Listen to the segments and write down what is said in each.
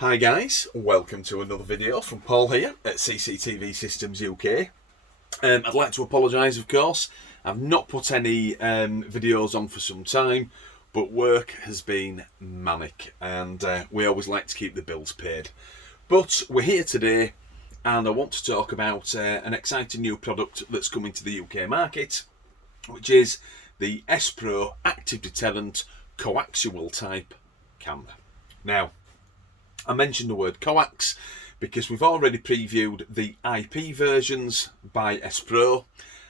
Hi guys, welcome to another video from Paul here at CCTV Systems UK. I'd like to apologise, of course. I've not put any videos on for some time, but work has been manic and we always like to keep the bills paid. But we're here today and I want to talk about an exciting new product that's coming to the UK market, which is the Spro Active Deterrent Coaxial type camera. Now, I mentioned the word Coax because we've already previewed the IP versions by Spro.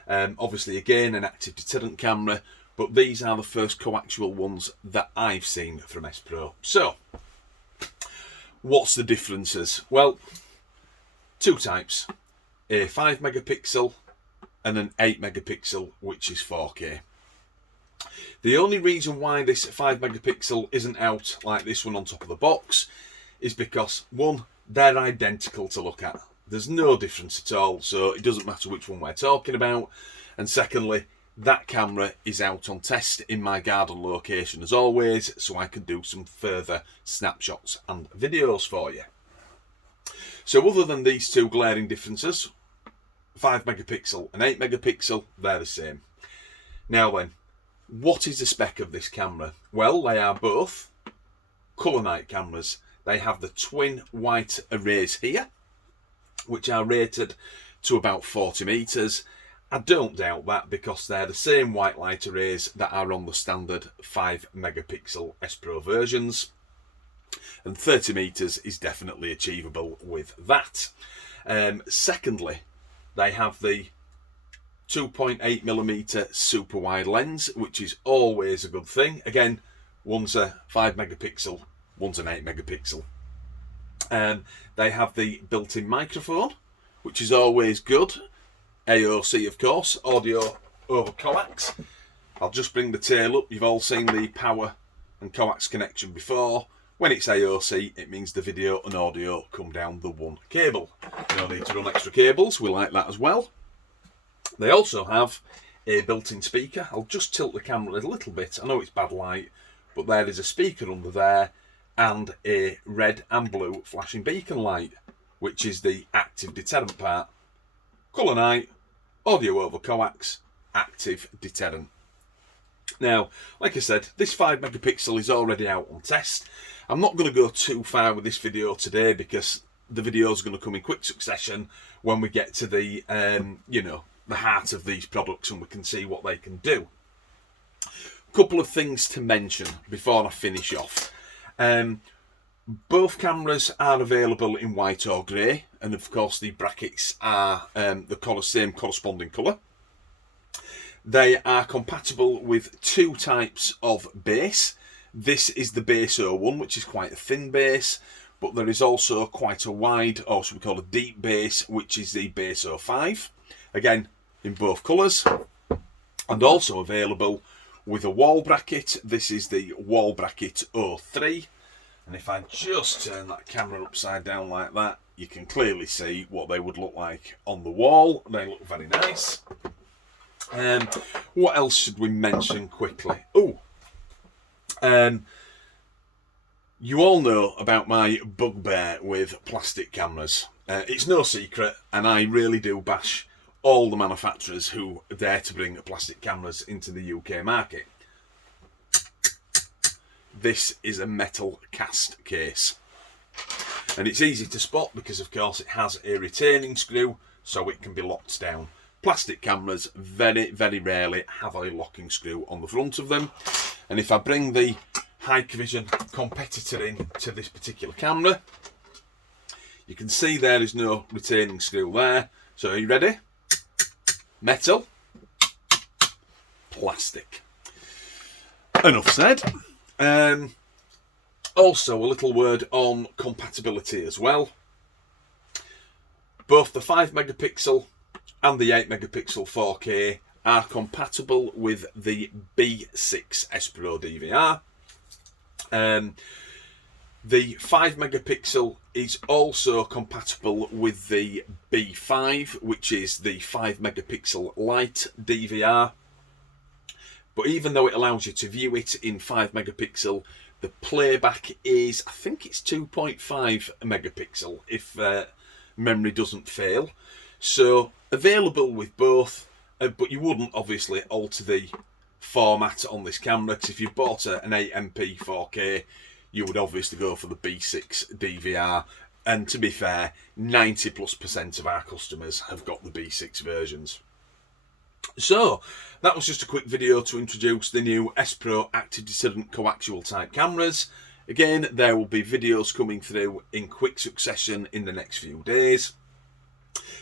Obviously, again, an active deterrent camera, but these are the first coaxial ones that I've seen from Spro. So, what's the differences? Well, two types, a 5 megapixel and an 8 megapixel, which is 4K. The only reason why this 5 megapixel isn't out like this one on top of the box is because, one, they're identical to look at. There's no difference at all, so it doesn't matter which one we're talking about. And secondly, that camera is out on test in my garden location as always, so I can do some further snapshots and videos for you. So other than these two glaring differences, 5 megapixel and 8 megapixel, they're the same. Now then, what is the spec of this camera? Well, they are both colour night cameras. They have the twin white arrays here, which are rated to about 40 metres. I don't doubt that because they're the same white light arrays that are on the standard 5 megapixel Spro versions. And 30 metres is definitely achievable with that. Secondly, they have the 2.8mm super wide lens, which is always a good thing. Again, one's a 5 megapixel, one's an 8 megapixel. They have the built-in microphone, which is always good. AOC, of course, audio over coax. I'll just bring the tail up. You've all seen the power and coax connection before. When it's AOC, it means the video and audio come down the one cable. No need to run extra cables. We like that as well. They also have a built-in speaker. I'll just tilt the camera a little bit. I know it's bad light, but there is a speaker under there and a red and blue flashing beacon light, which is the active deterrent part. Colour night, audio over coax, active deterrent. Now, like I said, this 5 megapixel is already out on test. I'm not going to go too far with this video today because the video is going to come in quick succession when we get to the, the heart of these products and we can see what they can do. Couple of things to mention before I finish off. Both cameras are available in white or grey, and of course the brackets are the same corresponding colour. They are compatible with two types of base. This is the base 01, which is quite a thin base, but there is also quite a wide, or what we call a deep base, which is the base 05. Again, in both colours, and also available with a wall bracket. This is the wall bracket 03. And if I just turn that camera upside down like that, you can clearly see what they would look like on the wall. They look very nice. What else should we mention quickly? You all know about my bugbear with plastic cameras. It's no secret, and I really do bash all the manufacturers who dare to bring plastic cameras into the UK market. This is a metal cast case. And it's easy to spot because, of course, it has a retaining screw so it can be locked down. Plastic cameras very, very rarely have a locking screw on the front of them. And if I bring the Hikvision competitor in to this particular camera, you can see there is no retaining screw there. So are you ready? Metal, plastic. Enough said. Also, a little word on compatibility as well. Both the 5 megapixel and the 8 megapixel 4K are compatible with the B6 Spro DVR. The 5 megapixel is also compatible with the B5, which is the 5 megapixel light DVR. But even though it allows you to view it in 5 megapixel, the playback is, I think it's 2.5 megapixel if memory doesn't fail. So available with both, but you wouldn't obviously alter the format on this camera, because if you bought an 8MP 4K, you would obviously go for the B6 DVR. And to be fair, 90+% of our customers have got the B6 versions. So that was just a quick video to introduce the new Spro active deterrent coaxial type cameras. Again, there will be videos coming through in quick succession in the next few days.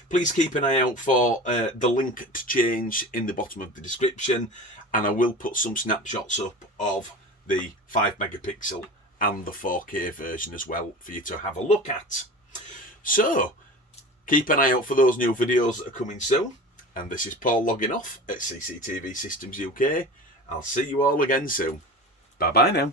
Please keep an eye out for the link to change in the bottom of the description, and I will put some snapshots up of the 5 megapixel and the 4K version as well for you to have a look at. So keep an eye out for those new videos that are coming soon. And this is Paul logging off at CCTV Systems UK. I'll see you all again soon. Bye bye now.